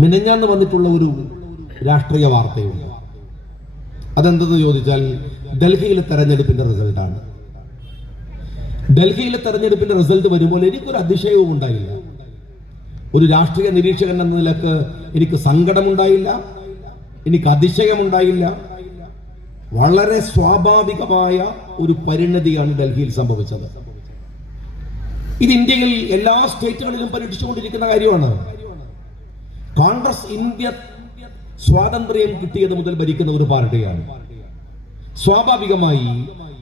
മിനിഞ്ഞാന്ന് വന്നിട്ടുള്ള ഒരു രാഷ്ട്രീയ വാർത്തയുണ്ട്. അതെന്തെന്ന് ചോദിച്ചാൽ ഡൽഹിയിലെ തെരഞ്ഞെടുപ്പിന്റെ റിസൾട്ടാണ്. ഡൽഹിയിലെ തെരഞ്ഞെടുപ്പിന്റെ റിസൾട്ട് വരുമ്പോൾ എനിക്കൊരു അതിശയവും ഉണ്ടായില്ല. ഒരു രാഷ്ട്രീയ നിരീക്ഷകൻ എന്ന നിലക്ക് എനിക്ക് സങ്കടമുണ്ടായില്ല, എനിക്ക് അതിശയമുണ്ടായില്ല. വളരെ സ്വാഭാവികമായ ഒരു പരിണതിയാണ് ഡൽഹിയിൽ സംഭവിച്ചത്. ഇത് ഇന്ത്യയിൽ എല്ലാ സ്റ്റേറ്റുകളിലും പരീക്ഷിച്ചുകൊണ്ടിരിക്കുന്ന കാര്യമാണ്. കോൺഗ്രസ് ഇന്ത്യ സ്വാതന്ത്ര്യം കിട്ടിയത് മുതൽ ഭരിക്കുന്ന ഒരു പാർട്ടിയാണ്. സ്വാഭാവികമായി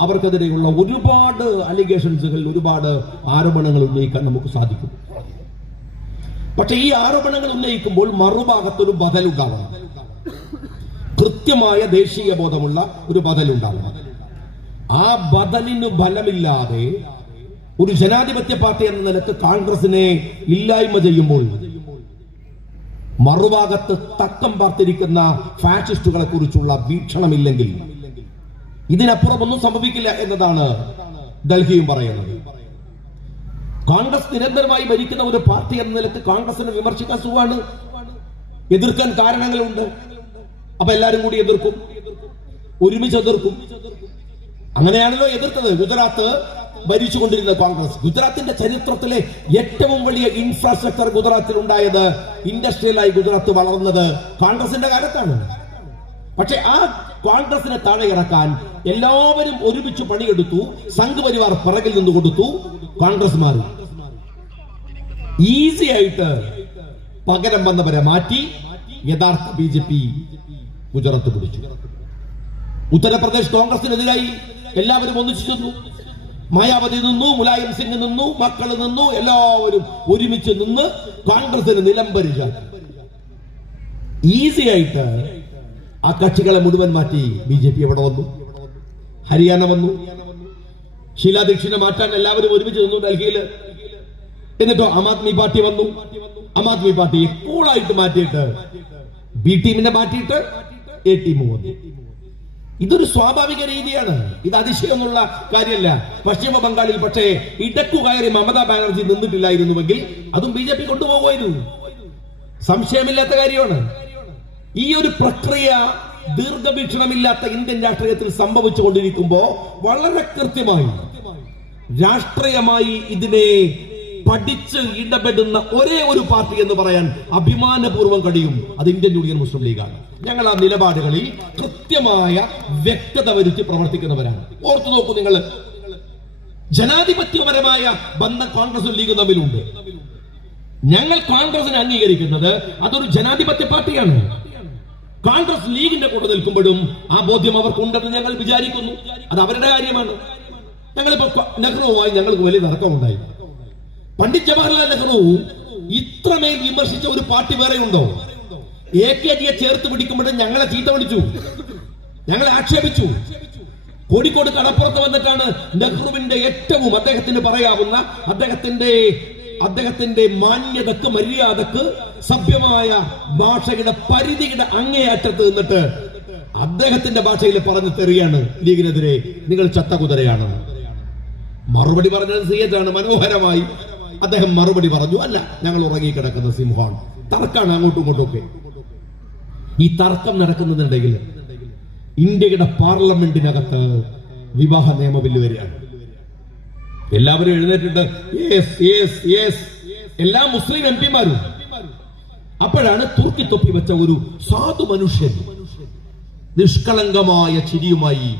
അവർക്കെതിരെയുള്ള ഒരുപാട് അലിഗേഷൻസുകൾ, ഒരുപാട് ആരോപണങ്ങൾ ഉന്നയിക്കാൻ നമുക്ക് സാധിക്കും. പക്ഷെ ഈ ആരോപണങ്ങൾ ഉന്നയിക്കുമ്പോൾ മറുഭാഗത്തൊരു ബദലുണ്ടാവണം. കൃത്യമായ ദേശീയ ബോധമുള്ള ഒരു ബദലുണ്ടാവണം. ആ ബദലിന് ഫലമില്ലാതെ ഒരു ജനാധിപത്യ പാർട്ടി എന്ന നിലക്ക് കോൺഗ്രസിനെ ഇല്ലായ്മ ചെയ്യുമ്പോൾ മറുഭാഗത്ത് തക്കം പാർത്തിരിക്കുന്ന ഫാഷിസ്റ്റുകളെ കുറിച്ചുള്ള വീക്ഷണമില്ലെങ്കിൽ ഇതിനപ്പുറം ഒന്നും സംഭവിക്കില്ല എന്നതാണ് ഡൽഹിയും പറയുന്നത്. കോൺഗ്രസ് നിരന്തരമായി ഭരിക്കുന്ന ഒരു പാർട്ടി എന്ന നിലക്ക് കോൺഗ്രസിനെ വിമർശിക്കാൻ സുഖമാണ്, എതിർക്കാൻ കാരണങ്ങളുണ്ട്. അപ്പൊ എല്ലാരും കൂടി എതിർക്കും, ഒരുമിച്ച് എതിർക്കും. അങ്ങനെയാണല്ലോ എതിർത്തത് ഗുജറാത്ത് ഭരിച്ചുകൊണ്ടിരുന്ന കോൺഗ്രസ്. ഗുജറാത്തിന്റെ ചരിത്രത്തിലെ ഏറ്റവും വലിയ ഇൻഫ്രാസ്ട്രക്ചർ ഗുജറാത്തിൽ ഉണ്ടായത്, ഇൻഡസ്ട്രിയലായി ഗുജറാത്ത് വളർന്നത് കോൺഗ്രസിന്റെ കാലത്താണ്. പക്ഷെ ആ കോൺഗ്രസിനെ താഴെ ഇറക്കാൻ എല്ലാവരും ഒരുമിച്ച് പണിയെടുത്തു. സംഘ് പരിവാർ പിറകിൽ നിന്ന് കൊടുത്തു. കോൺഗ്രസ് മാറി. ഈസി ആയിട്ട് പകരം വന്നവരെ മാറ്റി യഥാർത്ഥ BJP ഗുജറാത്ത് പിടിച്ചു. ഉത്തർപ്രദേശ് കോൺഗ്രസിനെതിരായി എല്ലാവരും ഒന്നിച്ചു നിന്നു. മായാവതി നിന്നു, മുലായം സിംഗ് നിന്നു, മക്കൾ നിന്നു, എല്ലാവരും ഒരുമിച്ച് നിന്ന് കോൺഗ്രസിന് നിലംപരിച്ച ഈസി ആയിട്ട് ആ കക്ഷികളെ മുഴുവൻ മാറ്റി BJP എവിടെ വന്നു? ഹരിയാന വന്നു. ഷീലാ ദീക്ഷിനെ മാറ്റാൻ എല്ലാവരും ഒരുമിച്ച് നിന്നു ഡൽഹിയിൽ. എന്നിട്ടോ ആം ആദ്മി പാർട്ടി വന്നു. ആം ആദ്മി പാർട്ടി കൂളായിട്ട് മാറ്റിയിട്ട് B ടീമിനെ മാറ്റിയിട്ട് A ടീം വന്നു. ഇതൊരു സ്വാഭാവിക രീതിയാണ്. ഇത് അതിശയമൊന്നുള്ള കാര്യമല്ല. പശ്ചിമ ബംഗാളിൽ പക്ഷേ ഇടക്കു കയറി മമതാ ബാനർജി നിന്നിട്ടില്ലായിരുന്നുവെങ്കിൽ അതും BJP കൊണ്ടുപോകുമായിരുന്നു. സംശയമില്ലാത്ത കാര്യമാണ്. ഈ ഒരു പ്രക്രിയ ദീർഘവീക്ഷണമില്ലാത്ത ഇന്ത്യൻ രാഷ്ട്രീയത്തിൽ സംഭവിച്ചുകൊണ്ടിരിക്കുമ്പോ വളരെ കൃത്യമായി രാഷ്ട്രീയമായി ഇതിനെ പഠിച്ച് ഇടപെടുന്ന ഒരേ ഒരു പാർട്ടി എന്ന് പറയാൻ അഭിമാനപൂർവ്വം കഴിയും. അത് ഇന്ത്യൻ യൂണിയൻ മുസ്ലിം ലീഗാണ്. ഞങ്ങൾ ആ നിലപാടുകളിൽ കൃത്യമായ വ്യക്തത വരുത്തി പ്രവർത്തിക്കുന്നവരാണ്. ഓർത്തു നോക്കൂ നിങ്ങൾ, ജനാധിപത്യപരമായ ബന്ധം കോൺഗ്രസും ലീഗും തമ്മിലുണ്ട്. ഞങ്ങൾ കോൺഗ്രസിനെ അംഗീകരിക്കുന്നത് അതൊരു ജനാധിപത്യ പാർട്ടിയാണ്. കോൺഗ്രസ് ലീഗിന്റെ കൂടെ നിൽക്കുമ്പോഴും ആ ബോധ്യം അവർക്കുണ്ടെന്ന് ഞങ്ങൾ വിചാരിക്കുന്നു. അത് അവരുടെ കാര്യമാണ്. ഞങ്ങളിപ്പോ നെഹ്റുവുമായി ഞങ്ങൾക്ക് വലിയ തർക്കമുണ്ടായി. പണ്ഡിറ്റ് ജവഹർലാൽ നെഹ്റു ഇത്രമേൽ വിമർശിച്ച ഒരു പാർട്ടി വേറെ ഉണ്ടോ? AKജിയെ ചേർത്ത് പിടിക്കുമ്പോഴും ഞങ്ങളെ ചീത്ത വിളിച്ചു, ഞങ്ങളെ ആക്ഷേപിച്ചു. കോഴിക്കോട് കടപ്പുറത്ത് വന്നിട്ടാണ് നെഹ്റുവിന്റെ ഏറ്റവും അദ്ദേഹത്തിന് പറയാവുന്ന അദ്ദേഹത്തിന്റെ മാന്യതക്ക്, മര്യാദക്ക്, സഭ്യമായ ഭാഷയുടെ പരിധിയുടെ അങ്ങേയറ്റത്ത് നിന്നിട്ട് അദ്ദേഹത്തിന്റെ ഭാഷയിൽ പറഞ്ഞു തെറിയാണ് ലീഗിനെതിരെ, നിങ്ങൾ ചത്ത കുതിരയാണ്. മറുപടി പറഞ്ഞത് സിയറ്റാണ്. മനോഹരമായി അദ്ദേഹം മറുപടി പറഞ്ഞു, അല്ല, ഞങ്ങൾ ഉറങ്ങിക്കിടക്കുന്ന സിംഹമാണ്. തർക്കാണ് അങ്ങോട്ടും ഇങ്ങോട്ടും ഒക്കെ. ഈ തർക്കം നടക്കുന്നുണ്ടെങ്കിൽ ഇന്ത്യയുടെ പാർലമെന്റിനകത്ത് വിവാഹ നിയമ ബില്ല് വരികയാണ്. എല്ലാവരും എഴുന്നേറ്റിട്ട് എല്ലാ മുസ്ലിം MP മാരും. അപ്പോഴാണ് തുർക്കി തൊപ്പി വെച്ച ഒരു സാധു മനുഷ്യൻ നിഷ്കളങ്കമായ ചിരിയുമായി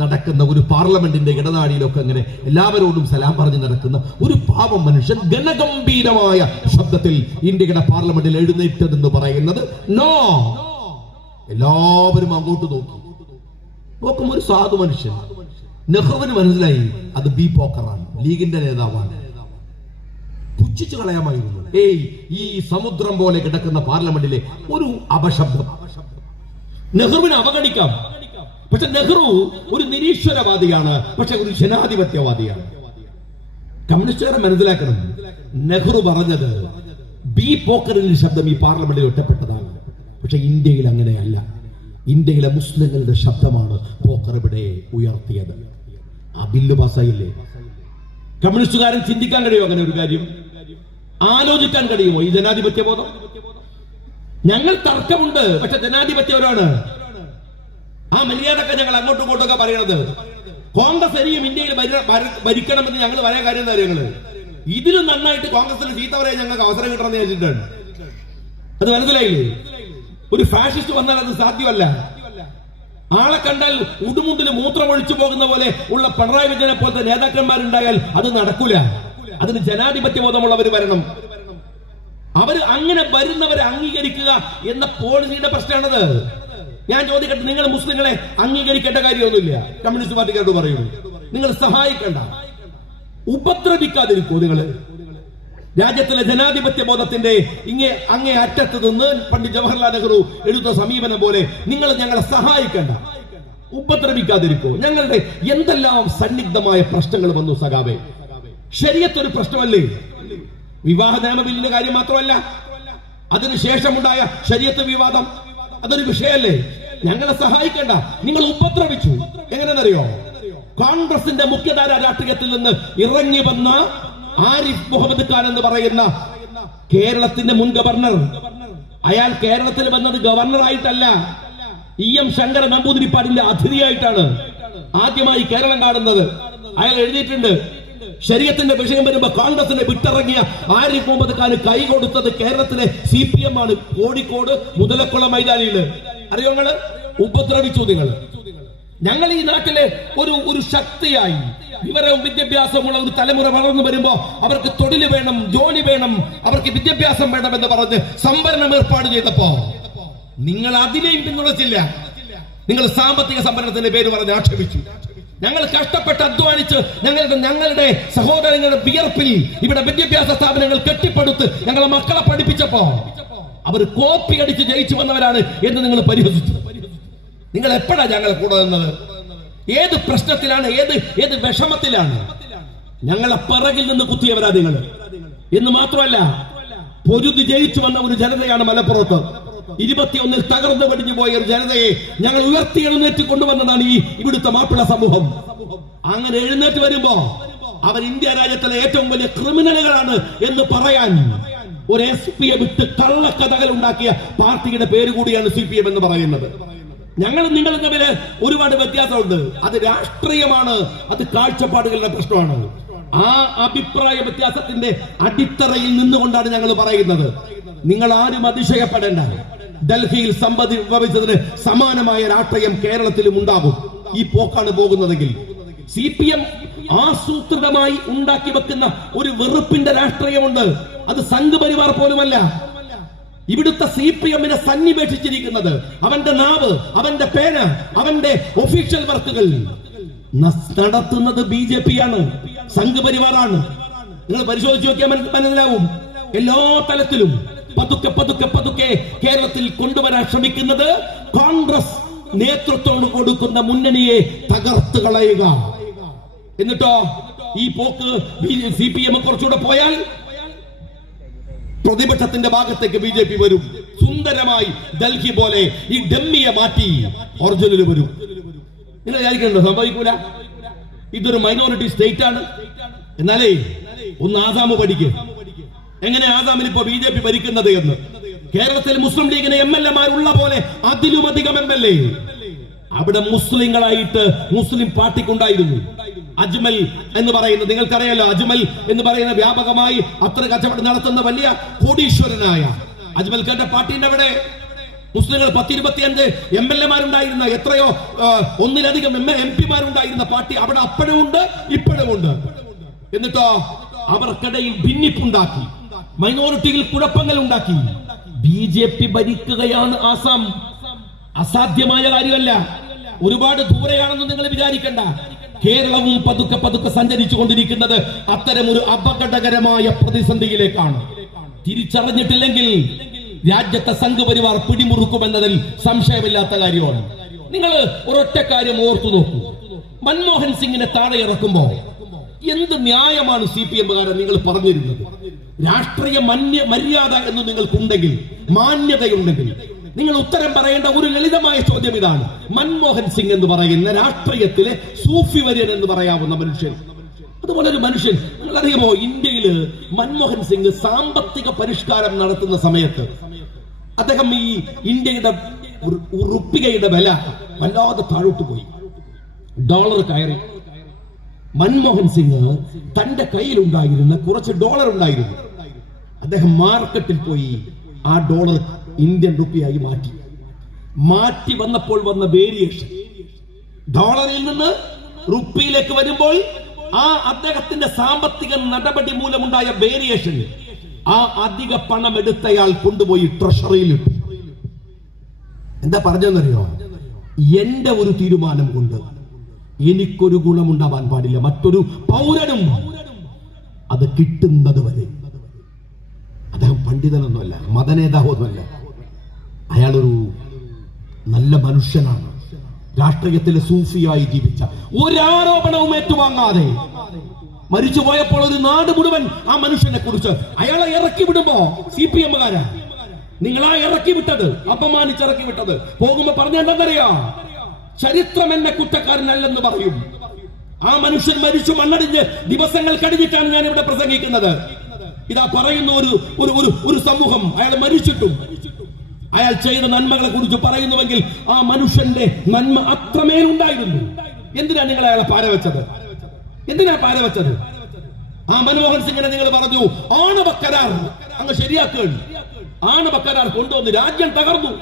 നടക്കുന്ന ഒരു പാർലമെന്റിന്റെ ഇടനാഴിയിലൊക്കെ അങ്ങനെ എല്ലാവരോടും സലാം പറഞ്ഞ് നടക്കുന്ന ഒരു പാവം മനുഷ്യൻ ഗണഗംഭീരമായ ശബ്ദത്തിൽ ഇന്ത്യയുടെ പാർലമെന്റിൽ എഴുന്നേറ്റതെന്ന് പറയുന്നത് നോ. എല്ലാവരും അങ്ങോട്ട് നോക്കും. ഒരു സാധു മനുഷ്യൻ. നെഹ്റുവിന് മനസ്സിലായി അത് B പോക്കറാണ്, ലീഗിന്റെ നേതാവാണ്. പുച്ഛിച്ചു കളയാമായിരുന്നു. ഈ സമുദ്രം പോലെ കിടക്കുന്ന പാർലമെന്റിലെ ഒരു അപശബ്ദം നെഹ്റുവിനെ അവഗണിക്കാം. പക്ഷെ നെഹ്റു ഒരു നിരീശ്വരവാദിയാണ്, പക്ഷെ ഒരു ജനാധിപത്യവാദിയാണ്. കമ്മ്യൂണിസ്റ്റുകാരെ മനസ്സിലാക്കണം, നെഹ്റു പറഞ്ഞത് B പോക്കറിന്റെ ശബ്ദം ഈ പാർലമെന്റിൽ ഒറ്റപ്പെട്ടതാണ്. പക്ഷെ ഇന്ത്യയിൽ അങ്ങനെയല്ല. ഇന്ത്യയിലെ മുസ്ലിങ്ങളുടെ ശബ്ദമാണ് പോക്കർ ഇവിടെ ഉയർത്തിയത്. ആ ബില്ല് പാസ്സായില്ലേ? കമ്മ്യൂണിസ്റ്റുകാരൻ ചിന്തിക്കാൻ കഴിയുമോ അങ്ങനെ ഒരു കാര്യം? ആലോചിക്കാൻ കഴിയുമോ ഈ ജനാധിപത്യ ബോധം? ഞങ്ങൾ തർക്കമുണ്ട്, പക്ഷെ ജനാധിപത്യപരമാണ്. ആ മര്യാദക്കെ ഞങ്ങൾ അങ്ങോട്ടും ഇങ്ങോട്ടൊക്കെ പറയണത്. കോൺഗ്രസ് ഇനിയും ഇന്ത്യയിൽ ഭരിക്കണമെന്ന് ഞങ്ങൾ പറയാൻ കാര്യം കാര്യങ്ങള് ഇതിലും നന്നായിട്ട് കോൺഗ്രസിന് ചീത്ത പറയാൻ ഞങ്ങൾക്ക് അവസരം കിട്ടണമെന്ന് വിചാരിച്ചിട്ടാണ്. അത് മനസ്സിലായില്ലേ? ഒരു ഫാഷിസ്റ്റ് വന്നാൽ അത് സാധ്യമല്ല. ആളെ കണ്ടാൽ ഉടുമുണ്ടിന് മൂത്രം ഒഴിച്ചു പോകുന്ന പോലെ ഉള്ള പിണറായി വിജയനെ പോലത്തെ നേതാക്കന്മാരുണ്ടായാൽ അത് നടക്കൂല. അതിന് ജനാധിപത്യ ബോധമുള്ളവർ വരണം. അവർ അങ്ങനെ വരുന്നവരെ അംഗീകരിക്കുക എന്ന പോളിസിയുടെ പ്രശ്നമാണത്. ഞാൻ ചോദിക്കട്ടെ, നിങ്ങൾ മുസ്ലിങ്ങളെ അംഗീകരിക്കേണ്ട കാര്യമൊന്നുമില്ല. കമ്മ്യൂണിസ്റ്റ് പാർട്ടിക്കാരോട് പറയുന്നു, നിങ്ങൾ സഹായിക്കണ്ട, ഉപദ്രവിക്കാതിരിക്കൂ. നിങ്ങൾ രാജ്യത്തിലെ ജനാധിപത്യ ബോധത്തിന്റെ അങ്ങേ അറ്റത്ത് നിന്ന് പണ്ഡിറ്റ് ജവഹർലാൽ നെഹ്റു എഴുതുന്ന സമീപനം പോലെ നിങ്ങൾ ഞങ്ങളെ സഹായിക്കണ്ട, ഉപദ്രവിക്കാതിരിക്കൂ. ഞങ്ങളുടെ എന്തെല്ലാം സന്നിഗ്ധമായ പ്രശ്നങ്ങൾ വന്നു സഖാവേ. ശരിയത്ത് ഒരു പ്രശ്നമല്ലേ? വിവാഹ നിയമ ബില്ലിന്റെ കാര്യം മാത്രമല്ല, അതിനുശേഷമുണ്ടായ ശരിയത്ത് വിവാദം അതൊരു വിഷയമല്ലേ? ഞങ്ങളെ സഹായിക്കണ്ട, നിങ്ങൾ ഉപദ്രവിച്ചു. എങ്ങനെയെന്നറിയോ? കോൺഗ്രസിന്റെ മുഖ്യധാര രാഷ്ട്രീയത്തിൽ നിന്ന് ഇറങ്ങി വന്ന ആരിഫ് മുഹമ്മദ് ഖാൻ എന്ന് പറയുന്ന കേരളത്തിന്റെ മുൻ ഗവർണർ, അയാൾ കേരളത്തിൽ വന്നത് ഗവർണറായിട്ടല്ല, EM ശങ്കര നമ്പൂതിരിപ്പാടിന്റെ അതിഥിയായിട്ടാണ് ആദ്യമായി കേരളം കാണുന്നത്. അയാൾ എഴുതിയിട്ടുണ്ട്, ശരീഅത്തിന്റെ വിഷയം വരുമ്പോ കോൺഗ്രസിനെ വിട്ടിറങ്ങിയ ആരിഫ് മുഹമ്മദ് ഖാൻ കൈ കൊടുത്തത് കേരളത്തിലെ CPM ആണ്, കോഴിക്കോട് മുതലക്കുളം മൈതാനിയിൽ. അറിയോ? നിങ്ങള് ഉപദ്രവിച്ചു. ഞങ്ങൾ ഈ നാട്ടിലെ ഒരു ശക്തിയായി വിവരവും വിദ്യാഭ്യാസമുള്ള ഒരു തലമുറ വളർന്നു വരുമ്പോ അവർക്ക് തൊഴിൽ വേണം, ജോലി വേണം, അവർക്ക് വിദ്യാഭ്യാസം വേണം എന്ന് പറഞ്ഞ് സംവരണം ഏർപ്പാട് ചെയ്തപ്പോ നിങ്ങൾ അതിനെയും പിന്തുണച്ചില്ല. നിങ്ങൾ സാമ്പത്തിക സംവരണത്തിന്റെ പേര് പറഞ്ഞ് ആക്ഷേപിച്ചു. ഞങ്ങൾ കഷ്ടപ്പെട്ട് അധ്വാനിച്ച് ഞങ്ങളുടെ സഹോദരങ്ങളുടെ വിയർപ്പിൽ ഇവിടെ വിദ്യാഭ്യാസ സ്ഥാപനങ്ങൾ കെട്ടിപ്പടുത്ത് ഞങ്ങളെ മക്കളെ പഠിപ്പിച്ചപ്പോ അവർ കോപ്പി അടിച്ച് ജയിച്ചു വന്നവരാണ് എന്ന് നിങ്ങൾ പരിഹസിച്ചു. നിങ്ങൾ എപ്പോഴാ ഞങ്ങളെ കൂടെ നിന്നത്? ഏത് പ്രശ്നത്തിലാണ്, ഏത് വിഷമത്തിലാണ്? ഞങ്ങളെ പിറകിൽ നിന്ന് കുത്തിയവരാ നിങ്ങൾ. എന്ന് മാത്രമല്ല, പൊരുതി ജയിച്ചു വന്ന ഒരു ജനതയാണ് മലപ്പുറത്ത്. 21 തകർന്നു പടിഞ്ഞു പോയ ഒരു ജനതയെ ഞങ്ങൾ ഉയർത്തി എഴുന്നേറ്റ് കൊണ്ടുവന്നതാണ് ഇവിടുത്തെ മാപ്പിള സമൂഹം. അങ്ങനെ എഴുന്നേറ്റ് വരുമ്പോ അവർ ഇന്ത്യ രാജ്യത്തിലെ ഏറ്റവും വലിയ ക്രിമിനലുകളാണ് എന്ന് പറയാൻ ഒരു SP-യെ വിട്ട് കള്ളക്കഥകൾ ഉണ്ടാക്കിയ പാർട്ടിയുടെ പേര് കൂടിയാണ് CPM എന്ന് പറയുന്നത്. ഞങ്ങൾ നിങ്ങളും തമ്മിൽ ഒരുപാട് വ്യത്യാസമുണ്ട്. അത് രാഷ്ട്രീയമാണ്, അത് കാഴ്ചപ്പാടുകളുടെ പ്രശ്നമാണ്. ആ അഭിപ്രായ വ്യത്യാസത്തിന്റെ അടിത്തറയിൽ നിന്നുകൊണ്ടാണ് ഞങ്ങൾ പറയുന്നത്. നിങ്ങൾ ആരും അതിശയപ്പെടേണ്ട. ഡൽഹിയിൽ സമ്പത്ത് വിഭവിച്ചതിന് സമാനമായ രാഷ്ട്രീയം കേരളത്തിലും ഉണ്ടാകും. ഈ പോക്കാണ് പോകുന്നതെങ്കിൽ CPM ആസൂത്രിതമായി ഉണ്ടാക്കി വെക്കുന്ന ഒരു വെറുപ്പിന്റെ രാഷ്ട്രീയമുണ്ട്. അത് സംഘപരിവാർ പോലുമല്ല. ഇവിടുത്തെ CPM-നെ സന്നിവേശിച്ചിരിക്കുന്നത് അവന്റെ നാവ്, അവന്റെ പേന, അവന്റെ ഒഫീഷ്യൽ വർക്കുകൾ നടത്തുന്നത് BJP-യാണ്, സംഘപരിവാറാണ്. നിങ്ങൾ പരിശോധിച്ച് നോക്കിയാൽ മനസ്സിലാവും. എല്ലാ തലത്തിലും പതുക്കെ പതുക്കെ പതുക്കെ കേരളത്തിൽ കൊണ്ടുവരാൻ ശ്രമിക്കുന്നത് കോൺഗ്രസ് നേതൃത്വം കൊടുക്കുന്ന മുന്നണിയെ തകർത്ത് കളയുക. എന്നിട്ടോ ഈ പോക്ക് CPM കുറച്ചുകൂടെ പോയാൽ പ്രതിപക്ഷത്തിന്റെ ഭാഗത്തേക്ക് BJP വരും. സുന്ദരമായി ഡൽഹി പോലെ ഈ ഡമ്മിയെ മാറ്റി ഒറിജിനൽ വരും. നിങ്ങൾ വിചാരിക്കണ്ടോ? സംഭവിക്കൂല. ഇതൊരു മൈനോറിറ്റി സ്റ്റേറ്റ് ആണ്. എന്നാലേ ഒന്ന് ആസാം പഠിക്കുക. എങ്ങനെ ആസാമിൽ ഇപ്പൊ BJP ഭരിക്കുന്നത് എന്ന്. കേരളത്തിൽ മുസ്ലിം ലീഗിന് MLA-മാരുള്ള പോലെ അതിലുമധികം MLA അവിടെ മുസ്ലിങ്ങളായിട്ട് മുസ്ലിം പാർട്ടിക്കുണ്ടായിരുന്നു. അജ്മൽ എന്ന് പറയുന്നത് നിങ്ങൾക്കറിയാലോ. അജ്മൽ എന്ന് പറയുന്ന വ്യാപകമായി അത്ര കച്ചവടം നടത്തുന്ന വലിയ കോടീശ്വരനായ അജ്മൽ ഖാന്റെ പാർട്ടിന്റെ അവിടെ മുസ്ലിങ്ങൾ 10-25 MLA-മാരുണ്ടായിരുന്ന, എത്രയോ ഒന്നിലധികം MP-മാരുണ്ടായിരുന്ന പാർട്ടി അവിടെ അപ്പോഴും ഉണ്ട്, ഇപ്പോഴും ഉണ്ട്. എന്നിട്ടോ അവർക്കിടയിൽ ഭിന്നിപ്പുണ്ടാക്കി, മൈനോറിറ്റികൾ കുഴപ്പങ്ങൾ ഉണ്ടാക്കി. BJP ഭരിക്കുകയാണ് ആസാം. അസാധ്യമായ കാര്യമല്ല. ഒരുപാട് ദൂരെയാണെന്ന് നിങ്ങൾ വിചാരിക്കണ്ട. കേരളവും പതുക്കെ പതുക്കെ സഞ്ചരിച്ചു കൊണ്ടിരിക്കുന്നത് അത്തരം ഒരു അപകടകരമായ പ്രതിസന്ധിയിലേക്കാണ്. തിരിച്ചറിഞ്ഞിട്ടില്ലെങ്കിൽ രാജ്യത്തെ സംഘപരിവാർ പിടിമുറുക്കുമെന്നതിൽ സംശയമില്ലാത്ത കാര്യമാണ്. നിങ്ങൾ ഒരൊറ്റ കാര്യം ഓർത്തു നോക്കൂ. മൻമോഹൻ സിംഗിനെ താഴെ ഇറക്കുമ്പോ എന്ത് ന്യായമാണ് CPM-കാരൻ നിങ്ങൾ പറഞ്ഞിരുന്നത്? രാഷ്ട്രീയ മര്യാദ എന്ന് നിങ്ങൾക്കുണ്ടെങ്കിൽ, മാന്യതയുണ്ടെങ്കിൽ നിങ്ങൾ ഉത്തരം പറയേണ്ട ഒരു ലളിതമായ ചോദ്യം ഇതാണ്. മൻമോഹൻ സിംഗ് എന്ന് പറയുന്ന രാഷ്ട്രീയത്തിലെ സൂഫി വര്യൻ എന്ന് പറയാവുന്ന മനുഷ്യൻ, അതുപോലെ ഒരു മനുഷ്യൻ, നിങ്ങളറിയുമോ ഇന്ത്യയിൽ മൻമോഹൻ സിംഗ് സാമ്പത്തിക പരിഷ്കാരം നടത്തുന്ന സമയത്ത് അദ്ദേഹം ഈ ഇന്ത്യയുടെ റുപ്പികയുടെ വില വല്ലാതെ താഴോട്ട് പോയി, ഡോളർ കയറി. മൻമോഹൻ സിംഗ് തന്റെ കയ്യിലുണ്ടായിരുന്ന കുറച്ച് ഡോളർ ഉണ്ടായിരുന്നു, അദ്ദേഹം മാർക്കറ്റിൽ പോയി ആ ഡോളർ ഇന്ത്യൻ റുപ്പിയായി മാറ്റി വന്നപ്പോൾ വന്ന വേരിയേഷൻ, ഡോളറിൽ നിന്ന് റുപ്പിയിലേക്ക് വരുമ്പോൾ ആ അദ്ദേഹത്തിന്റെ സാമ്പത്തിക നടപടി മൂലമുണ്ടായ വേരിയേഷൻ, ആ അധിക പണം എടുത്തയാൾ കൊണ്ടുപോയി ട്രഷറിയിൽ ഇട്ടു. എന്താ പറഞ്ഞെന്നറിയോ? എന്റെ ഒരു തീരുമാനം കൊണ്ട് എനിക്കൊരു ഗുണമുണ്ടാവാൻ പാടില്ല, മറ്റൊരു പൗരനും അത് കിട്ടുന്നത് വരെ. അദ്ദേഹം പണ്ഡിതനൊന്നുമല്ല, മതനേതാവൊന്നുമല്ല, അയാളൊരു നല്ല മനുഷ്യനാണ്. രാഷ്ട്രീയത്തിലെ സൂഫിയായി ജീവിച്ച, ഒരാരോപണവും ഏറ്റുവാങ്ങാതെ മരിച്ചു പോയപ്പോൾ ഒരു നാട് മുഴുവൻ ആ മനുഷ്യനെ കുറിച്ച് അയാളെ ഇറക്കി വിടുമ്പോ CPM-കാരാ നിങ്ങളാ ഇറക്കി വിട്ടത്, അപമാനിച്ചിറക്കി വിട്ടത്. പോകുമ്പോ പറഞ്ഞ എന്താണെന്നറിയാ? ചരിത്രം എന്നെ കുറ്റക്കാരനല്ലെന്ന് പറയും. ആ മനുഷ്യൻ മരിച്ചു മണ്ണടിഞ്ഞ് ദിവസങ്ങൾ കഴിഞ്ഞിട്ടാണ് ഞാൻ ഇവിടെ പ്രസംഗിക്കുന്നത്. ഇതാ പറയുന്ന ഒരു സമൂഹം അയാൾ മരിച്ചിട്ടും അയാൾ ചെയ്ത നന്മകളെ കുറിച്ച് പറയുന്നുവെങ്കിൽ ആ മനുഷ്യന്റെ നന്മ അത്രമേലുണ്ടായിരുന്നു. എന്തിനാ നിങ്ങൾ അയാളെ പാരവെച്ചത്? എന്തിനാ പാരവെച്ചത്? ആ മൻമോഹൻ സിംഗിനെ നിങ്ങൾ പറഞ്ഞു ആണവ കരാർ അങ്ങ് ശരിയാക്കുകയാണ്. ആണവ കരാർ കൊണ്ടുവന്ന് രാജ്യം തകർന്നു.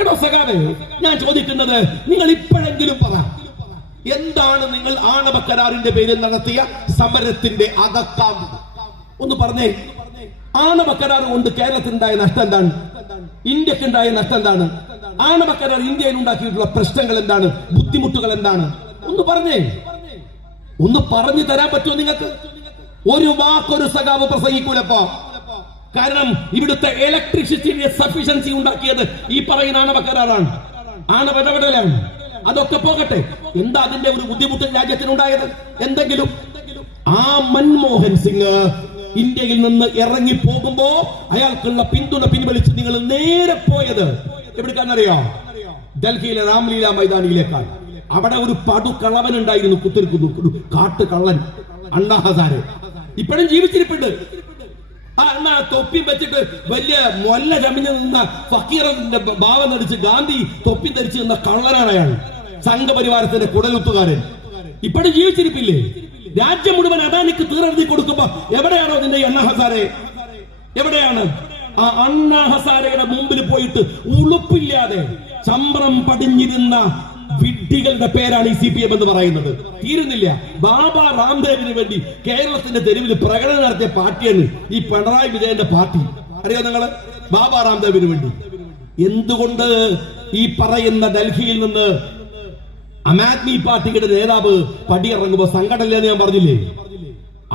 എടോ സഖാവേ, ഞാൻ ചോദിക്കുന്നത്, നിങ്ങൾ ഇപ്പോഴെങ്കിലും പറ, എന്താണ് നിങ്ങൾ ആണവ കരാറിന്റെ പേരിൽ നടത്തിയ സമരത്തിന്റെ അകക്കാം? ഒന്ന് പറഞ്ഞേ. ആണവ കരാർ കൊണ്ട് കേരളത്തിനുണ്ടായ നഷ്ടം എന്താണ്? ഇന്ത്യക്കുണ്ടായ നഷ്ടം എന്താണ്? ആണവ കരാർ ഇന്ത്യയിൽ ഉണ്ടാക്കിയിട്ടുള്ള പ്രശ്നങ്ങൾ എന്താണ്? ബുദ്ധിമുട്ടുകൾ എന്താണ്? ഒന്ന് പറഞ്ഞേ. ഒന്ന് പറഞ്ഞു തരാൻ പറ്റുമോ നിങ്ങൾക്ക്? ഒരു വാക്കൊരു സഖാവ് പ്രസംഗിക്കൂലപ്പോ. കാരണം ഇവിടുത്തെ ഇലക്ട്രിസിറ്റിയുടെ സഫിഷ്യൻസി ഉണ്ടാക്കിയത് ഈ പറയുന്ന ആണവ കരാറാണ്, ആണവ ഇടപെടലാണ്. അതൊക്കെ പോകട്ടെ, എന്താ അതിന്റെ ഒരു ബുദ്ധിമുട്ട് രാജ്യത്തിനുണ്ടായത്? എന്തെങ്കിലും? ആ മൻമോഹൻ സിംഗ് ഇന്ത്യയിൽ നിന്ന് ഇറങ്ങി പോകുമ്പോ അയാൾക്കുള്ള പിന്തുണ പിൻവലിച്ച് നിങ്ങൾ നേരെ പോയത് എവിടേക്കാണെന്നറിയോ? ഡൽഹിയിലെ രാംലീല മൈതാനിയിലേക്കാണ്. അവിടെ ഒരു പടുകളവൻ ഉണ്ടായിരുന്നു, കുത്തിരിക്കുന്നു, കാട്ടുകള്ളൻ, അണ്ണാ ഹസാരെ. ഇപ്പോഴും ജീവിച്ചിരിപ്പുണ്ട്. ആ അണ്ണാ തൊപ്പി വെച്ചിട്ട് വലിയ മൊല്ല ചമിഞ്ഞ് നിന്ന ഫക്കീറിന്റെ ഭാവം നടിച്ച് ഗാന്ധി തൊപ്പി ധരിച്ച് നിന്ന കള്ളനാണ് അയാൾ, സംഘപരിവാരത്തിന്റെ കുടലുത്തുകാരൻ. ഇപ്പോഴും ജീവിച്ചിരിപ്പില്ലേ? രാജ്യം മുഴുവൻ അദാനിക്ക് തീരെഴുതി കൊടുക്കുമ്പോ എവിടെയാണോ നിന്റെ അണ്ണാ ഹസാരെ? എവിടെയാണ്? ആ അണ്ണാ ഹസാരയുടെ മുമ്പിൽ പോയിട്ട് ഉളുപ്പില്ലാതെ ചമ്രം പടിഞ്ഞിരുന്ന വിഡ്ഢികളുടെ പേരാണ് ഈ CPM എന്ന് പറയുന്നത്. തീരുന്നില്ല. ബാബ രാംദേവിന് വേണ്ടി കേരളത്തിന്റെ തെരുവിൽ പ്രകടനം നടത്തിയ പാർട്ടിയാണ് ഈ പിണറായി വിജയന്റെ പാർട്ടി. അറിയാം നിങ്ങള്? ബാബ രാംദേവിന് വേണ്ടി. എന്തുകൊണ്ട് ഈ പറയുന്ന ഡൽഹിയിൽ നിന്ന് ആം ആദ്മി പാർട്ടിയുടെ നേതാവ് പടിയിറങ്ങുമ്പോ സംഘടനയില്ലെന്ന് ഞാൻ പറഞ്ഞില്ലേ?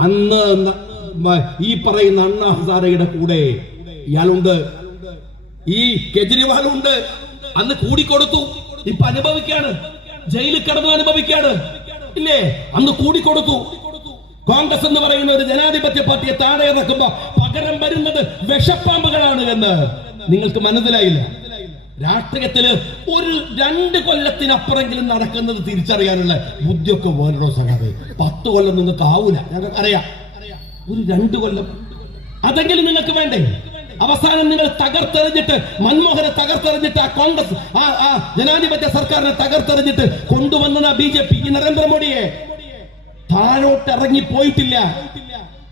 അന്ന് ഈ പറയുന്ന അണ്ണാ ഹസാരയുടെ കൂടെ ഇയാളുണ്ട്, ഈ കെജ്രിവാളുണ്ട്. അന്ന് കൂടിക്കൊടുത്തു, ഇപ്പൊ അനുഭവിക്കാണ്, ജയിലിൽ കിടന്ന് അനുഭവിക്കാണ്, ഇല്ലേ? അന്ന് കൂടിക്കൊടുത്തു. കോൺഗ്രസ് എന്ന് പറയുന്ന ഒരു ജനാധിപത്യ പാർട്ടിയെ താഴെ ഇറക്കുമ്പോ പകരം വരുന്നത് വിഷപ്പാമ്പുകളാണ് എന്ന് നിങ്ങൾക്ക് മനസ്സിലായില്ല. രാഷ്ട്രീയത്തില് ഒരു 2 കൊല്ലത്തിനപ്പുറമെങ്കിലും നടക്കുന്നത് തിരിച്ചറിയാനുള്ള ബുദ്ധിയൊക്കെ വേറോ സഖാവേ. 10 കൊല്ലം നിങ്ങൾക്ക് ആവൂല, ഞങ്ങൾക്ക് അറിയാം. ഒരു 2 കൊല്ലം അതെങ്കിലും നിങ്ങൾക്ക് വേണ്ടേ? അവസാനം നിങ്ങൾ തകർത്തെറിഞ്ഞിട്ട്, മൻമോഹനെ തകർത്തെറിഞ്ഞിട്ട്, ആ കോൺഗ്രസ് ആ ജനാധിപത്യ സർക്കാരിനെ തകർത്തെറിഞ്ഞിട്ട് കൊണ്ടുവന്ന BJP ഈ നരേന്ദ്രമോദിയെ താഴോട്ട് ഇറങ്ങി പോയിട്ടില്ല.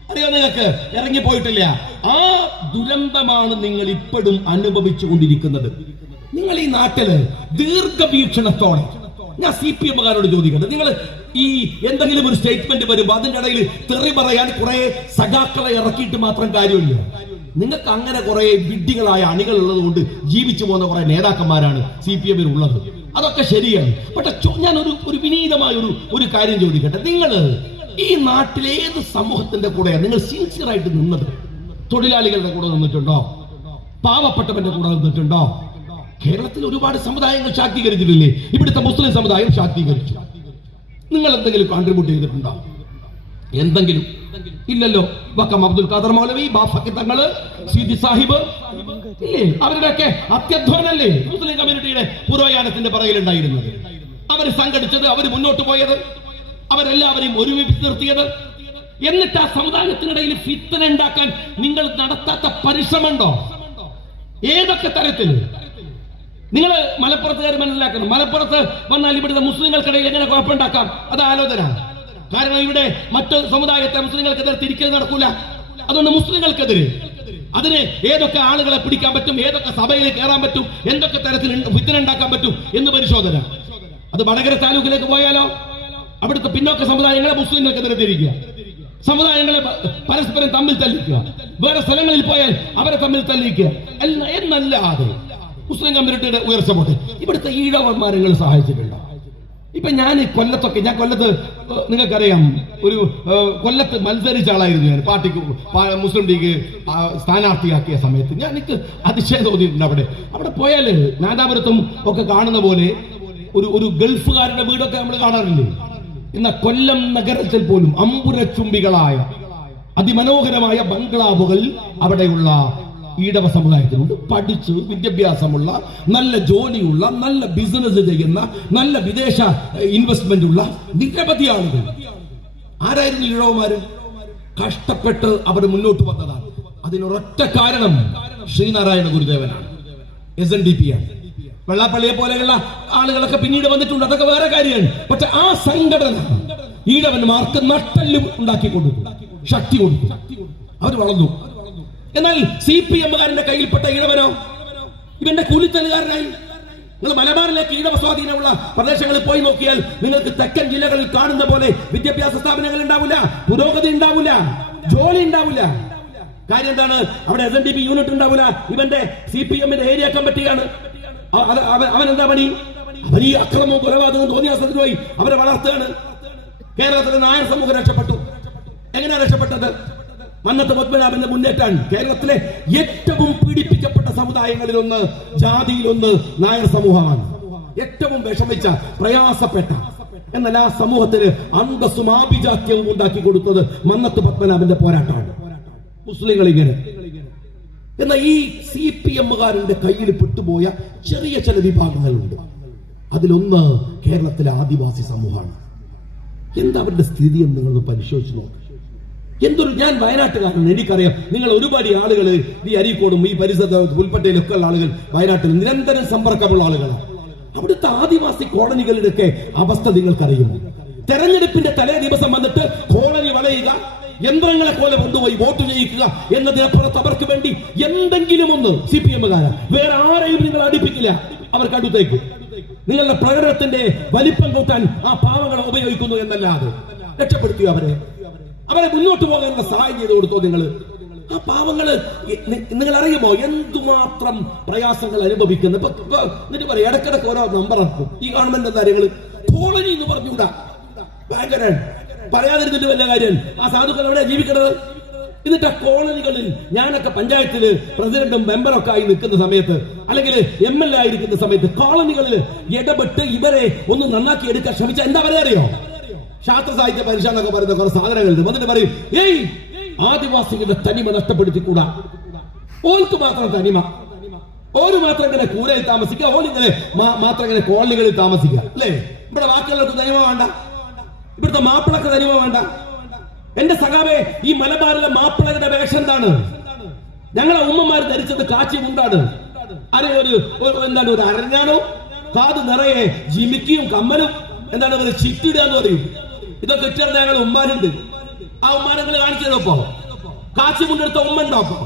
അറിയോ നിങ്ങൾക്ക്? ഇറങ്ങി പോയിട്ടില്ല. ആ ദുരന്തമാണ് നിങ്ങൾ ഇപ്പോഴും അനുഭവിച്ചു കൊണ്ടിരിക്കുന്നത്. നിങ്ങൾ ഈ നാട്ടില് ദീർഘവീക്ഷണത്തോടെ, ഞാൻ CPM-കാരോട് ചോദിക്കട്ടെ, നിങ്ങൾ ഈ എന്തെങ്കിലും ഒരു സ്റ്റേറ്റ്മെന്റ് വരുമ്പോ അതിന്റെ ഇടയിൽ തെറി പറയാൻ കുറെ സഖാക്കളെ ഇറക്കിയിട്ട് മാത്രം കാര്യമില്ല. നിങ്ങൾക്ക് അങ്ങനെ കുറെ വിഡ്ഢികളായ അണികൾ ഉള്ളത് കൊണ്ട് ജീവിച്ചു പോകുന്ന കുറെ നേതാക്കന്മാരാണ് CPM-ൽ ഉള്ളത്. അതൊക്കെ ശരിയാണ്. പക്ഷെ ഞാൻ ഒരു വിനീതമായ ഒരു കാര്യം ചോദിക്കട്ടെ, നിങ്ങൾ ഈ നാട്ടിലെ ഏത് സമൂഹത്തിന്റെ കൂടെയാണ് നിങ്ങൾ സിൻസിയർ ആയിട്ട് നിന്നത്? തൊഴിലാളികളുടെ കൂടെ നിന്നിട്ടുണ്ടോ? പാവപ്പെട്ടവന്റെ കൂടെ നിന്നിട്ടുണ്ടോ? കേരളത്തിൽ ഒരുപാട് സമുദായങ്ങൾ ശാക്തീകരിച്ചിട്ടില്ലേ? ഇവിടുത്തെ മുസ്ലിം സമുദായം ശാക്തീകരിച്ചു. നിങ്ങൾ എന്തെങ്കിലും കോൺട്രിബ്യൂട്ട് ചെയ്തിട്ടുണ്ടോ? എന്തെങ്കിലും? ഇല്ലല്ലോ. വക്കം അബ്ദുൽ ഖാദർ മൗലവി, ബാഫക്കി തങ്ങള്, സീതി സാഹിബ്, ഇല്ലേ? അവരുടെയൊക്കെ അത്യധ്വാനല്ലേ മുസ്ലിം കമ്മ്യൂണിറ്റിയുടെ പുരോഗമനത്തിന്റെ പുറകിലുണ്ടായിരുന്നത്? അവർ സംഘടിച്ചത്, അവർ മുന്നോട്ട് പോയത്, അവരെല്ലാവരെയും ഒരുമിച്ച് നിർത്തിയത്. എന്നിട്ട് ആ സമുദായത്തിനിടയിൽ ഫിത്തന ഉണ്ടാക്കാൻ നിങ്ങൾ നടത്താത്ത പരിശ്രമമുണ്ടോ? ഏതൊക്കെ തരത്തിൽ നിങ്ങൾ മലപ്പുറത്തുകാർ മനസ്സിലാക്കണം. മലപ്പുറത്ത് വന്നാൽ ഇവിടുത്തെ മുസ്ലിങ്ങൾക്കിടയിൽ എങ്ങനെ കുഴപ്പമുണ്ടാക്കാം, അത് ആലോചന. കാരണം ഇവിടെ മറ്റ് സമുദായത്തെ മുസ്ലിങ്ങൾക്കെതിരെ തിരിക്കൽ നടക്കൂല. അതുകൊണ്ട് മുസ്ലിങ്ങൾക്കെതിരെ അതിന് ഏതൊക്കെ ആളുകളെ പിടിക്കാൻ പറ്റും, ഏതൊക്കെ സഭയിൽ കയറാൻ പറ്റും, എന്തൊക്കെ തരത്തിൽ ഫിത്ന ഉണ്ടാക്കാൻ പറ്റും എന്ന് പരിശോധന. അത് വടകര താലൂക്കിലേക്ക് പോയാലോ അവിടുത്തെ പിന്നോക്ക സമുദായങ്ങളെ മുസ്ലിങ്ങൾക്കെതിരെ തിരിക്കുക, സമുദായങ്ങളെ പരസ്പരം തമ്മിൽ തല്ലിക്കുക, വേറെ സ്ഥലങ്ങളിൽ പോയാൽ അവരെ തമ്മിൽ തല്ലിക്കുക എന്നല്ലാതെ മുസ്ലിം കമ്മ്യൂണിറ്റിയുടെ ഉയർച്ച പോട്ടെ. ഇവിടുത്തെ ഈഴവന്മാരെ നിങ്ങൾ സഹായിച്ചിട്ടുണ്ടോ? ഇപ്പൊ ഞാൻ കൊല്ലത്ത് നിങ്ങൾക്കറിയാം, ഒരു കൊല്ലത്ത് മത്സരിച്ച ആളായിരുന്നു ഞാൻ. പാർട്ടിക്ക് മുസ്ലിം ലീഗ് സ്ഥാനാർത്ഥിയാക്കിയ സമയത്ത് എനിക്ക് അതിശയം തോന്നിയിട്ടുണ്ട്. അവിടെ പോയാൽ നാദാപുരത്തും ഒക്കെ കാണുന്ന പോലെ ഒരു ഗൾഫുകാരുടെ വീടൊക്കെ നമ്മൾ കാണാറില്ലേ. ഇന്ന കൊല്ലം നഗരത്തിൽ പോലും അമ്പുരച്ചുംബികളായ അതിമനോഹരമായ ബംഗ്ലാവുകൾ അവിടെയുള്ള ഈഴവ സമുദായത്തിലുണ്ട്. പഠിച്ച് വിദ്യാഭ്യാസമുള്ള, നല്ല ജോലിയുള്ള, നല്ല ബിസിനസ് ചെയ്യുന്ന, നല്ല വിദേശ ഇൻവെസ്റ്റ്മെന്റ് ഉള്ള നിരവധി ആളുകൾ. ആരായിരുന്നു ഈഴവന്മാര്? കഷ്ടപ്പെട്ട് അവർ മുന്നോട്ട് വന്നതാണ്. അതിനൊരൊറ്റ കാരണം ശ്രീനാരായണ ഗുരുദേവനാണ്, SNDP ആണ്. വെള്ളാപ്പള്ളിയെ പോലെയുള്ള ആളുകളൊക്കെ പിന്നീട് വന്നിട്ടുണ്ട്, അതൊക്കെ വേറെ കാര്യമാണ്. പക്ഷെ ആ സംഘടന ഈഴവന്മാർക്ക് നട്ടെല്ല് ഉണ്ടാക്കി കൊടുത്തു, ശക്തി കൊടുത്തു, അവർ വളർന്നു. എന്നാൽ CPM-കാരന്റെ കയ്യിൽപ്പെട്ട ഈഴവനോ ഇവന്റെ കൂലിത്തലുകാരനായി. നിങ്ങൾ മലബാറിലേക്ക് ഈഴവ സ്വാധീനമുള്ള പ്രദേശങ്ങളിൽ പോയി നോക്കിയാൽ നിങ്ങൾക്ക് തെക്കൻ ജില്ലകളിൽ കാണുന്ന പോലെ വിദ്യാഭ്യാസ സ്ഥാപനങ്ങൾ ഉണ്ടാവില്ല, പുരോഗതി ഉണ്ടാവില്ല, ജോലി ഉണ്ടാവില്ല. കാര്യം എന്താണ്? അവിടെ SNDP യൂണിറ്റ് ഉണ്ടാവില്ല. ഇവന്റെ CPM-ന്റെ ഏരിയ കമ്മിറ്റിയാണ്. അവൻ എന്താ പണി? അവൻ ഈ അക്രമവും കൊലപാതകവും തോന്നിയാസത്തിന് പോയി അവരെ വളർത്തുകയാണ്. കേരളത്തിലെ നായർ സമൂഹം രക്ഷപ്പെട്ടു. എങ്ങനെയാണ് രക്ഷപ്പെട്ടത്? മന്നത്ത് പത്മനാഭന്റെ മുന്നേറ്റാണ്. കേരളത്തിലെ ഏറ്റവും പീഡിപ്പിക്കപ്പെട്ട സമുദായങ്ങളിലൊന്ന്, ജാതിയിലൊന്ന് നായർ സമൂഹമാണ്. ഏറ്റവും വിഷമിച്ച, പ്രയാസപ്പെട്ട, എന്നാൽ ആ സമൂഹത്തിന് അന്തസ്സും ആഭിജാത്യവും ഉണ്ടാക്കി കൊടുത്തത് മന്നത്ത് പത്മനാഭന്റെ പോരാട്ടമാണ്. മുസ്ലിങ്ങൾ ഇങ്ങനെ. എന്നാൽ ഈ CPM-കാരന്റെ കയ്യിൽ പെട്ടുപോയ ചെറിയ ചില വിഭാഗങ്ങളുണ്ട്. അതിലൊന്ന് കേരളത്തിലെ ആദിവാസി സമൂഹമാണ്. എന്താ അവരുടെ സ്ഥിതി എന്ന് നിങ്ങൾ പരിശോധിച്ച് നോക്കുക. ഞാൻ വയനാട്ടുകാരനാണ്, എനിക്കറിയാം. നിങ്ങൾ ഒരുപാട് ആളുകൾ ഈ അരീക്കോടും ഈ പരിസരത്ത് പുൽപ്പറ്റയിലൊക്കെ ഉള്ള ആളുകൾ വയനാട്ടിൽ നിരന്തരം സമ്പർക്കമുള്ള ആളുകളാണ്. അവിടുത്തെ ആദിവാസി കോളനികളുടെയൊക്കെ അവസ്ഥ നിങ്ങൾക്കറിയുമോ? തെരഞ്ഞെടുപ്പിന്റെ തലേ ദിവസം വന്നിട്ട് കോളനി വളയുക, യന്ത്രങ്ങളെ പോലെ കൊണ്ടുപോയി വോട്ട് ചെയ്യിക്കുക എന്നതിനപ്പുറത്ത് അവർക്ക് വേണ്ടി എന്തെങ്കിലും ഒന്ന് CPM-കാരൻ വേറെ ആരെയും നിങ്ങൾ അടുപ്പിക്കില്ല അവർക്ക് അടുത്തേക്ക്. നിങ്ങളുടെ പ്രകടനത്തിന്റെ വലിപ്പം കൂട്ടാൻ ആ പാവങ്ങളെ ഉപയോഗിക്കുന്നു എന്നല്ലാതെ രക്ഷപ്പെടുത്തിയോ അവരെ മുന്നോട്ട് പോകാനുള്ള സഹായം ചെയ്ത് കൊടുത്തോ നിങ്ങൾ? ആ പാവങ്ങള് നിങ്ങൾ അറിയുമോ എന്തുമാത്രം പ്രയാസങ്ങൾ അനുഭവിക്കുന്നു? എന്നിട്ട് പറയാം, ഇടക്കിടക്ക് ഓരോ നമ്പർ ഇറക്കും ഈ ഗവൺമെന്റ് കാര്യങ്ങൾ. കോളനി എന്ന് പറഞ്ഞുകൂടാ, ഭയങ്കര പറയാതിരുന്നിട്ട് വല്ല കാര്യം. ആ സാധുക്കൾ എവിടെ ജീവിക്കണത്? എന്നിട്ട് ആ കോളനികളിൽ ഞാനൊക്കെ പഞ്ചായത്തില് പ്രസിഡന്റും മെമ്പറൊക്കെ ആയി നിൽക്കുന്ന സമയത്ത്, അല്ലെങ്കിൽ MLA ആയിരിക്കുന്ന സമയത്ത് കോളനികളിൽ ഇടപെട്ട് ഇവരെ ഒന്ന് നന്നാക്കി എടുക്കാൻ ശ്രമിച്ച എന്താ പറയാ അറിയോ? ശാസ്ത്ര സാഹിത്യ പരിഷ എന്നൊക്കെ പറയുന്ന കുറെ സാധനങ്ങൾ വന്നിട്ട് പറയും, ഏയ് ആദിവാസികളുടെ തനിമ നഷ്ടപ്പെടുത്തിക്കൂടാ, ഓൾക്ക് മാത്രം തനിമ, ഓര് മാത്രം ഇങ്ങനെ കൂരയിൽ താമസിക്കുക, ഓലിങ്ങനെ മാത്രം ഇങ്ങനെ കോളനികളിൽ താമസിക്കുക, അല്ലേ? ഇവിടെ ബാക്കിയുള്ളവർക്ക് തനിമ വേണ്ട, ഇവിടുത്തെ മാപ്പിളക്ക് തനിമ വേണ്ട. എന്റെ സഖാവേ, ഈ മലബാറിലെ മാപ്പിളയുടെ വേഷം എന്താണ്? ഞങ്ങളെ ഉമ്മമാർ ധരിച്ചത് കാച്ചി മുണ്ടാണ്. എന്താണ് ഒരു അരഞ്ഞാണോ, കാത് നിറയെ ജിമിക്കിയും കമ്മലും, എന്താണ് ഒരു ചിറ്റിടുക എന്ന് പറയും. ഇതൊക്കെ ഇട്ടിരുന്ന ഞങ്ങൾ ഉമ്മാരുണ്ട്. ആ ഉമ്മാനങ്ങൾ കാണിച്ചതപ്പോ കാച്ചി മുണ്ടെടുത്ത ഉമ്മ ഉണ്ടോപ്പോ?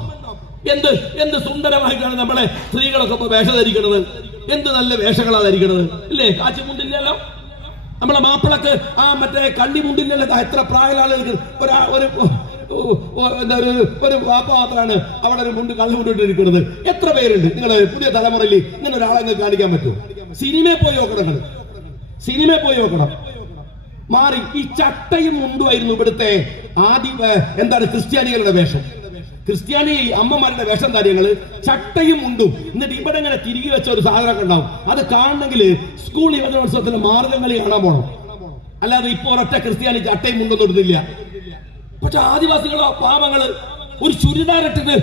എന്ത് സുന്ദരമായിട്ടാണ് നമ്മളെ സ്ത്രീകളൊക്കെ ഇപ്പൊ വേഷം ധരിക്കണത്. എന്ത് നല്ല വേഷങ്ങളാ ധരിക്കണത്, ഇല്ലേ? കാച്ചി മുണ്ടില്ലല്ലോ നമ്മളെ മാപ്പിളക്ക്. ആ മറ്റേ കണ്ണി മുണ്ടില്ലല്ലോ. എത്ര പ്രായമുള്ള ആളുകൾക്ക് ഒരു വാപ്പ മാത്രമാണ് അവിടെ ഒരു മുണ്ട് കള്ളു മുണ്ടിട്ടിരിക്കുന്നത്. എത്ര പേരുണ്ട്? നിങ്ങൾ പുതിയ തലമുറയിൽ ഇങ്ങനെ ഒരാളെ കാണിക്കാൻ പറ്റുമോ? സിനിമയിൽ പോയി നോക്കണം, സിനിമയിൽ പോയി നോക്കണം. മാറി ഈ ചട്ടയും മുണ്ടുമായിരുന്നു ഇവിടുത്തെ എന്താണ് ക്രിസ്ത്യാനികളുടെ വേഷം. ക്രിസ്ത്യാനി അമ്മമാരുടെ വേഷം കാര്യങ്ങള് ചട്ടയും മുണ്ടും. എന്നിട്ട് ഇവിടെ ഇങ്ങനെ തിരികെ വെച്ച ഒരു സാധനം ഉണ്ടാവും. അത് കാണണമെങ്കിൽ സ്കൂൾ യുവജനോത്സവത്തിന്റെ മാർഗംകളി കാണാൻ പോണം. അല്ലാതെ ഇപ്പൊ ഒരൊറ്റ ക്രിസ്ത്യാനി ചട്ടയും മുണ്ടൊന്നും ഇടുന്നില്ല. പക്ഷെ ആദിവാസികളോ പാവങ്ങള് ഒരു ചുരിദാറിട്ടിട്ട്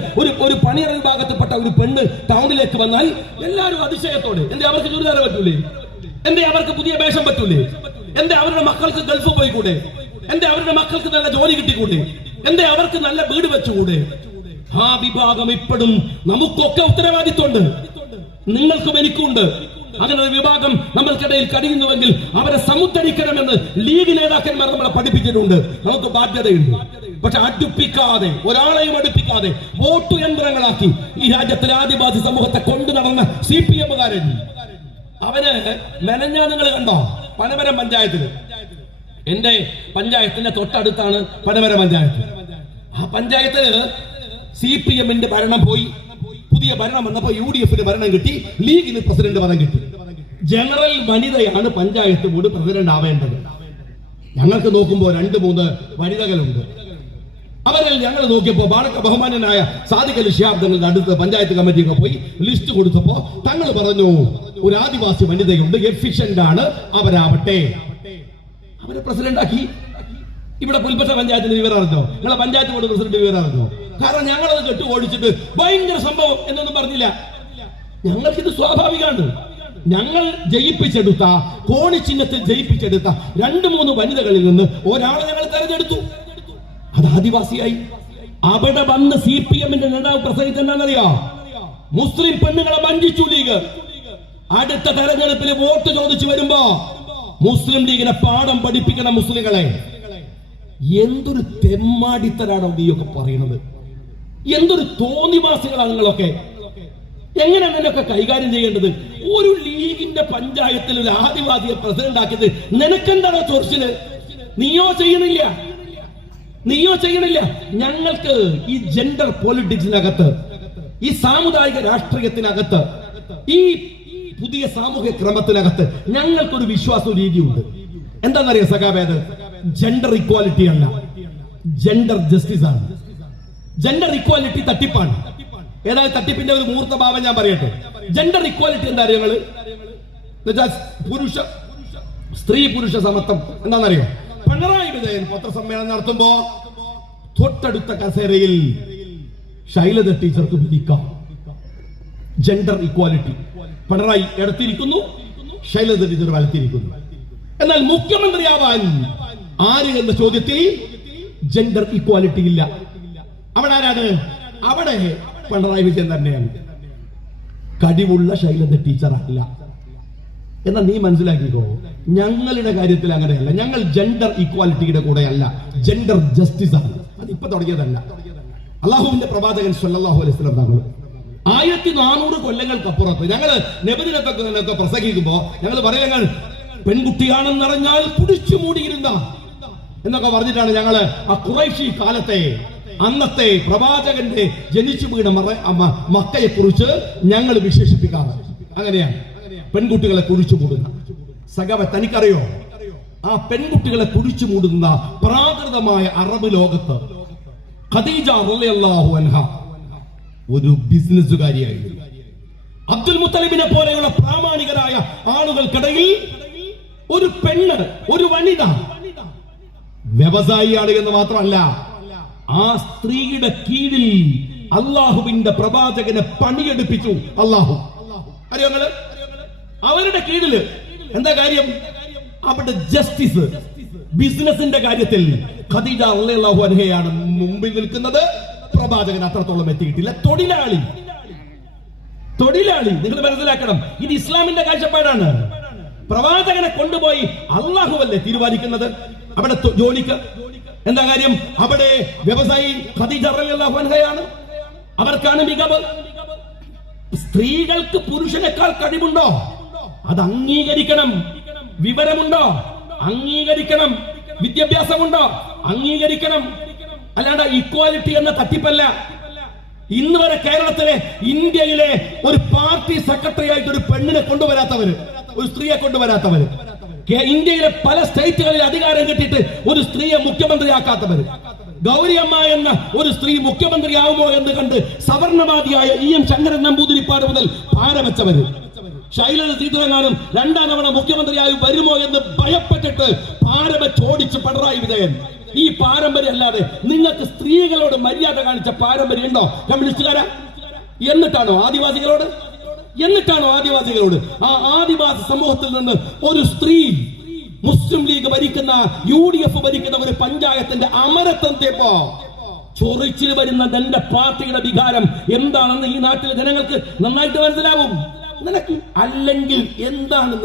ഒരു പണിയറ വിഭാഗത്തിൽപ്പെട്ട ഒരു പെണ്ണ് ടൗണിലേക്ക് വന്നാൽ എല്ലാവരും അതിശയത്തോടെ, എന്തേ അവർക്ക് ചുരിദാർ പറ്റൂലേ? എന്തേ അവർക്ക് പുതിയ വേഷം പറ്റൂലേ? എന്തേ അവരുടെ മക്കൾക്ക് ഗൾഫ് പോയിക്കൂടെ? എന്തേ അവരുടെ മക്കൾക്ക് നല്ല ജോലി കിട്ടിക്കൂടെ? എന്തേ അവർക്ക് നല്ല വീട് വെച്ചുകൂടെ? ആ വിഭാഗം ഇപ്പോഴും നമുക്കൊക്കെ ഉത്തരവാദിത്വമുണ്ട്, നിങ്ങൾക്കും എനിക്കുണ്ട്. അങ്ങനെ ഒരു വിഭാഗം നമ്മൾക്കിടയിൽ കഴിയുന്നുവെങ്കിൽ അവരെ സമുദ്ധരിക്കണമെന്ന് ലീഗ് നേതാക്കന്മാർ നമ്മളെ പഠിപ്പിച്ചിട്ടുണ്ട്. നമുക്ക് ബാധ്യതയുണ്ട്. പക്ഷെ അടുപ്പിക്കാതെ, ഒരാളെയും അടുപ്പിക്കാതെ വോട്ട് യന്ത്രങ്ങളാക്കി ഈ രാജ്യത്തിലെ ആദിവാസി സമൂഹത്തെ കൊണ്ടു നടന്ന CPM-കാരൻ അവന് മെനഞ്ഞാ നിങ്ങൾ കണ്ടോ? പനമരം പഞ്ചായത്തില്, എന്റെ പഞ്ചായത്തിന്റെ തൊട്ടടുത്താണ് പനമരം പഞ്ചായത്ത്. ആ പഞ്ചായത്തിന് CPM-ന്റെ ഭരണം പോയി, പുതിയ ഭരണം വന്നപ്പോ UDF-ന് ഭരണം കിട്ടി, ലീഗിന് പ്രസിഡന്റ് പദം കിട്ടി. ജനറൽ വനിതയാണ് പഞ്ചായത്ത് ബോർഡ് പ്രസിഡന്റ് ആവേണ്ടത്. ഞങ്ങൾക്ക് നോക്കുമ്പോൾ 2-3 വനിതകളുണ്ട്. അവരിൽ ഞങ്ങൾ നോക്കിയപ്പോ ബഹുമാനനായ സാദിഖ് അലി ശിഹാബ് തങ്ങളുടെ അടുത്ത് പഞ്ചായത്ത് കമ്മിറ്റിയൊക്കെ പോയി ലിസ്റ്റ് കൊടുത്തപ്പോ തങ്ങൾ പറഞ്ഞു, ഒരു ആദിവാസി വനിതയുണ്ട്, എഫിഷ്യന്റ് ആണ്, അവരാവട്ടെ. അവരെ പ്രസിഡന്റ് ആക്കി. ഇവിടെ പുൽപ്പറ്റ പഞ്ചായത്തിന് വിവരം അറിഞ്ഞോ? നിങ്ങളെ പഞ്ചായത്ത് ബോർഡ് പ്രസിഡന്റ് വിവരം അറിഞ്ഞോ? കാരണം ഞങ്ങളത് കെട്ടു ഓടിച്ചിട്ട് ഭയങ്കര സംഭവം എന്നൊന്നും പറഞ്ഞില്ല. ഞങ്ങൾക്കിത് സ്വാഭാവികമാണ്. ഞങ്ങൾ ജയിപ്പിച്ചെടുത്ത, കോണി ചിഹ്നത്തിൽ ജയിപ്പിച്ചെടുത്ത 2-3 വനിതകളിൽ നിന്ന് ഒരാളെ ഞങ്ങൾ തെരഞ്ഞെടുത്തു. അത് ആദിവാസിയായി. അവിടെ വന്ന് CPM-ന്റെ നേതാവ് പ്രസംഗിച്ചെന്താണെന്നറിയോ? മുസ്ലിം പെണ്ണുങ്ങളെ വഞ്ചിച്ചു ലീഗ്. അടുത്ത തെരഞ്ഞെടുപ്പിൽ വോട്ട് ചോദിച്ചു വരുമ്പോ മുസ്ലിം ലീഗിനെ പാഠം പഠിപ്പിക്കണം മുസ്ലിങ്ങളെ. എന്തൊരു തെമ്മാടിത്തരാണോ നീയൊക്കെ പറയുന്നത്? എന്തൊരു തോന്നിവാസികളാണ് നിങ്ങളൊക്കെ? എങ്ങനെയാണ് നിന്നൊക്കെ കൈകാര്യം ചെയ്യേണ്ടത്? ഒരു ലീഗിന്റെ പഞ്ചായത്തിൽ ഒരു ആദിവാസിയെ പ്രസിഡന്റ് ആക്കിയത് നിനക്കെന്താണോ ചൊറിച്ചില്? നീയോ ചെയ്യണില്ല. ഞങ്ങൾക്ക് ഈ ജെൻഡർ പൊളിറ്റിക്സിനകത്ത്, ഈ സാമുദായിക രാഷ്ട്രീയത്തിനകത്ത്, ഈ പുതിയ സാമൂഹ്യ ക്രമത്തിനകത്ത് ഞങ്ങൾക്കൊരു വിശ്വാസ രീതിയുണ്ട്. എന്താണെന്നറിയാം സഖാവേദ്? ജെൻഡർ ഇക്വാലിറ്റി അല്ല, ജെൻഡർ ജസ്റ്റിസ് ആണ്. ജെൻഡർ ഇക്വാലിറ്റി തട്ടിപ്പാണ്. ഏതായാലും തട്ടിപ്പിന്റെ ഒരു മൂർത്ത ഭാവം ഞാൻ പറയട്ടെ. ജെൻഡർ ഇക്വാലിറ്റി എന്താ അറിയോ? സ്ത്രീ പുരുഷ സമത്വം എന്താണെന്നറിയോ? പിണറായി വിജയൻ പത്രസമ്മേളനം നടത്തുമ്പോ തൊട്ടടുത്ത കസേരയിൽ ശൈലജ ടീച്ചർക്ക് വിധിക്കാം. Gender equality. പിണറായി ഇടത്തിരിക്കുന്നു, ശൈലജ ടീച്ചർ വലത്തിരിക്കുന്നു. എന്നാൽ മുഖ്യമന്ത്രിയാവാൻ ആര് എന്ന ചോദ്യത്തിൽ ജെൻഡർ ഇക്വാലിറ്റി ഇല്ല. അവിടെ ആരാണ്? അവിടെ പിണറായി വിജയൻ തന്നെയാണ്. കഴിവുള്ള ശൈലജ ടീച്ചർ അല്ല. എന്നാൽ നീ മനസ്സിലാക്കിക്കോ, ഞങ്ങളുടെ കാര്യത്തിൽ അങ്ങനെയല്ല. ഞങ്ങൾ ജെൻഡർ ഇക്വാലിറ്റിയുടെ കൂടെയല്ല, ജെൻഡർ ജസ്റ്റിസ് ആണ്. അത് ഇപ്പൊ തുടങ്ങിയതല്ല. അള്ളാഹുവിന്റെ പ്രവാചകൻ സല്ലല്ലാഹു അലൈഹി വസല്ലം തങ്ങൾ 1400 കൊല്ലങ്ങൾക്കപ്പുറത്ത് ഞങ്ങള് നബിദിനത്തൊക്കെ പ്രസംഗിക്കുമ്പോ ഞങ്ങൾ പറയുന്നത് പെൺകുട്ടിയാണെന്നറിഞ്ഞാൽ കുടിച്ചു മൂടിയിരുന്ന എന്നൊക്കെ പറഞ്ഞിട്ടാണ് ഞങ്ങള് ആ ഖുറൈശി കാലത്തെ, അന്നത്തെ പ്രവാചകന്റെ ജനിച്ചു വീണ മക്കയെ കുറിച്ച് ഞങ്ങൾ വിശേഷിപ്പിക്കാറ്. അങ്ങനെയാണ് പെൺകുട്ടികളെ കുടിച്ചു മൂടുന്ന. സഖാവ, തനിക്കറിയോ ആ പെൺകുട്ടികളെ കുടിച്ചു മൂടുന്ന പ്രാകൃതമായ അറബ് ലോകത്ത് ഖദീജ റളിയല്ലാഹു അൻഹ ഒരു ബിസിനസ്സുകാരിയായിരുന്നു. അബ്ദുൽ മുത്തലിബിനെ പോലെയുള്ള പ്രാമാണികരായ ആളുകൾക്കിടയിൽ ഒരു പെണ്ണ്, ഒരു വനിത വ്യവസായിയാണ് എന്ന് മാത്രമല്ല, ആ സ്ത്രീയുടെ കീഴിൽ അള്ളാഹുവിന്റെ പ്രവാചകനെ പണിയെടുപ്പിച്ചു. അള്ളാഹു അറിയോ നിങ്ങള്? അവരുടെ കീഴില് എന്താ കാര്യം? അവിടെ ജസ്റ്റിസ്, ബിസിനസിന്റെ കാര്യത്തിൽ ഖദീജ റളിയല്ലാഹു അൻഹയാണ് മുമ്പിൽ നിൽക്കുന്നത്. പ്രവാചകൻ അത്രത്തോളം എത്തിയിട്ടില്ല. തൊഴിലാളി നിങ്ങൾ മനസ്സിലാക്കണം, ഇത് ഇസ്ലാമിന്റെ കാഴ്ചപ്പാടാണ്. പ്രവാചകനെ കൊണ്ടുപോയി അള്ളാഹുവല്ലേ തീരുമാനിക്കുന്നത്. അവിടെ ജോലിക്ക് എന്താ കാര്യം? അവിടെ വ്യവസായി ഖദീജ റളിയല്ലാഹു അൻഹയാണ്. അവർക്കാണ് മികവ്. സ്ത്രീകൾക്ക് പുരുഷനേക്കാൾ കഴിവുണ്ടോ? അത് അംഗീകരിക്കണം. വിവരമുണ്ടോ? അംഗീകരിക്കണം. വിദ്യാഭ്യാസമുണ്ടോ? അംഗീകരിക്കണം. അല്ലാണ്ട് ഇക്വാലിറ്റി എന്ന തട്ടിപ്പല്ല. ഇന്ന് വരെ കേരളത്തിലെ, ഇന്ത്യയിലെ ഒരു പാർട്ടി സെക്രട്ടറി ആയിട്ട് ഒരു പെണ്ണിനെ കൊണ്ടുവരാത്തവര്, ഒരു സ്ത്രീയെ കൊണ്ടുവരാത്തവര്, ഇന്ത്യയിലെ പല സ്റ്റേറ്റുകളിൽ അധികാരം കിട്ടിയിട്ട് ഒരു സ്ത്രീയെ മുഖ്യമന്ത്രിയാക്കാത്തവര്, ഗൗരി അമ്മ എന്ന ഒരു സ്ത്രീ മുഖ്യമന്ത്രിയാവുമോ എന്ന് കണ്ട് സവർണവാദിയായ EM ശങ്കരൻ നമ്പൂതിരിപ്പാട് മുതൽ പാരവച്ചവര്, ശൈലജ ടീച്ചറെങ്ങാനും 2ാം തവണ മുഖ്യമന്ത്രിയായി വരുമോ എന്ന് ഭയപ്പെട്ടിട്ട് പാരവച്ചോടിച്ച് പിണറായി വിജയൻ. ഈ പാരമ്പര്യം അല്ലാതെ നിങ്ങൾക്ക് സ്ത്രീകളോട് മര്യാദ കാണിച്ച പാരമ്പര്യം ഉണ്ടോ കമ്മ്യൂണിസ്റ്റുകാരാ? എന്നിട്ടാണോ ആദിവാസികളോട്? ആ ആദിവാസി സമൂഹത്തിൽ നിന്ന് ഒരു സ്ത്രീ മുസ്ലിം ലീഗ് ഭരിക്കുന്ന, UDF ഭരിക്കുന്ന ഒരു പഞ്ചായത്തിന്റെ അമരത്വത്തെപ്പോ ചൊറിച്ചിൽ വരുന്ന തന്റെ പാർട്ടിയുടെ വികാരം എന്താണെന്ന് ഈ നാട്ടിലെ ജനങ്ങൾക്ക് നന്നായിട്ട് മനസ്സിലാവും. നിനക്ക് അല്ലെങ്കിൽ എന്താണെന്ന്